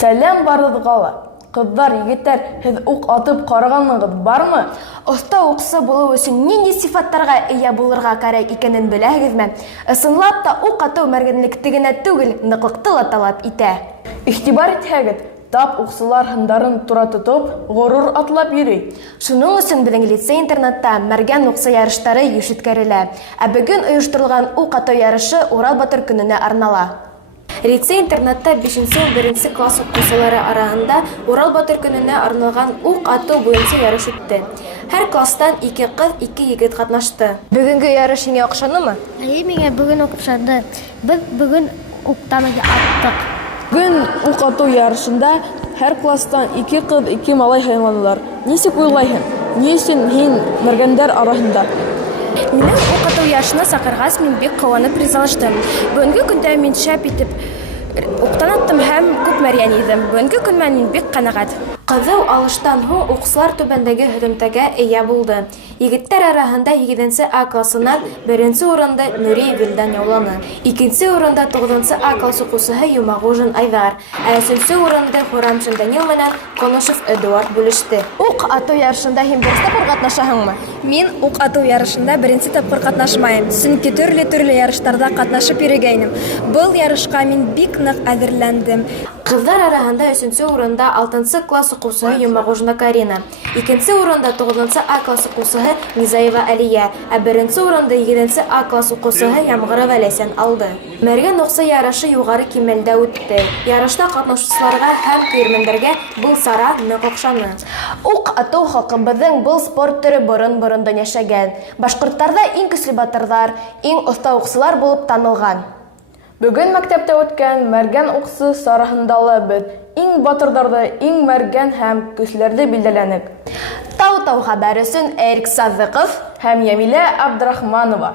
Сәлем барыгызга ла. Кызлар, егетләр, һез ук атып караганыгыз бармы? Оста укчы булу өчен нинди сифаттарга ия булырга кирәк икәнен беләһегезме? Ысынлап та ук ату мәргәнлекте генә түгел, ныклыкты ла таләп итә. Игътибар итһәгез, тап укчылар һындарын тура тотып, горур атлап йөри. Шуның өчен безнең лицей-интернатта мәргән укчы ярышлары еш үткәрелә. Ә бүген оештырылган ук ату ярышы Урал Батыр көненә арнала. Лицей-интернатта 5-1 класс укучылары арасында Урал Батыр көненә арналган ук ату буенча ярыш үтте. Һәр класстан 2 кыз, 2 егет катнашты. Бүгенге ярыш еңә охшанымы? Миңа бүген охшады. Без бүген уктан аттык. Бүген ук ату ярышында һәр класстан 2 кыз, 2 малай сайландылар. Ничек уйлайһың? Ни өчен һин мәргәндәр арасында? Мине ук ату ярышына сакыргач, мин бик куанып ризалаштым. Бүгенге көндә мин шәп итеп уктан аттым һәм күп мәргән идем. Бүгенге көн мин бик канәгать. Кызыл алыштан һуң укчылар түбәндәге һөҗүмтәгә ия булды. Егетләр арасында 7 А классыннан 1 урында Нури Вилдан яуланы. 2 урында 9 А класс укучысы Юмагужин Айдар. Ә 3 урында Хурамшин Данил менән Конышев Эдуард бүлеште. Ук ату ярышында һин берсе тапкыр катнашаһыңмы? Мин ук ату ярышында беренче тапкыр катнашмайм, чөнки төрле ярыштарда катнашып йөргәнем. Был ярышка мин бик нык әзерләндем. Кызлар арасында 3 урында 6 класс укучысы Юмагужина Карина, 2 урында 9 А класс укучысы Низаева Алия, ә 1 урында 7 А класс укучысы Ямгырова Ләйсән алды. Мәргән укчы ярышы югары кимәлдә үтте. Ярышта катнашучыларга һәм көйрмәндәргә был сара нык охшаны. Ук ату халкыбызның был спорт түре борын-борындан яшәгән. Башкортларда иң көчле батырлар, иң оста укчылар булып танылган. Бүген мәктәптә үткән мәргән укчы сарахындалы без иң батырларда, иң мәргән һәм көчләрдә билдәләнек. Тау-тау хәбәр өчен Эрик Сазыков Һәм Ямилә Абдрахманова.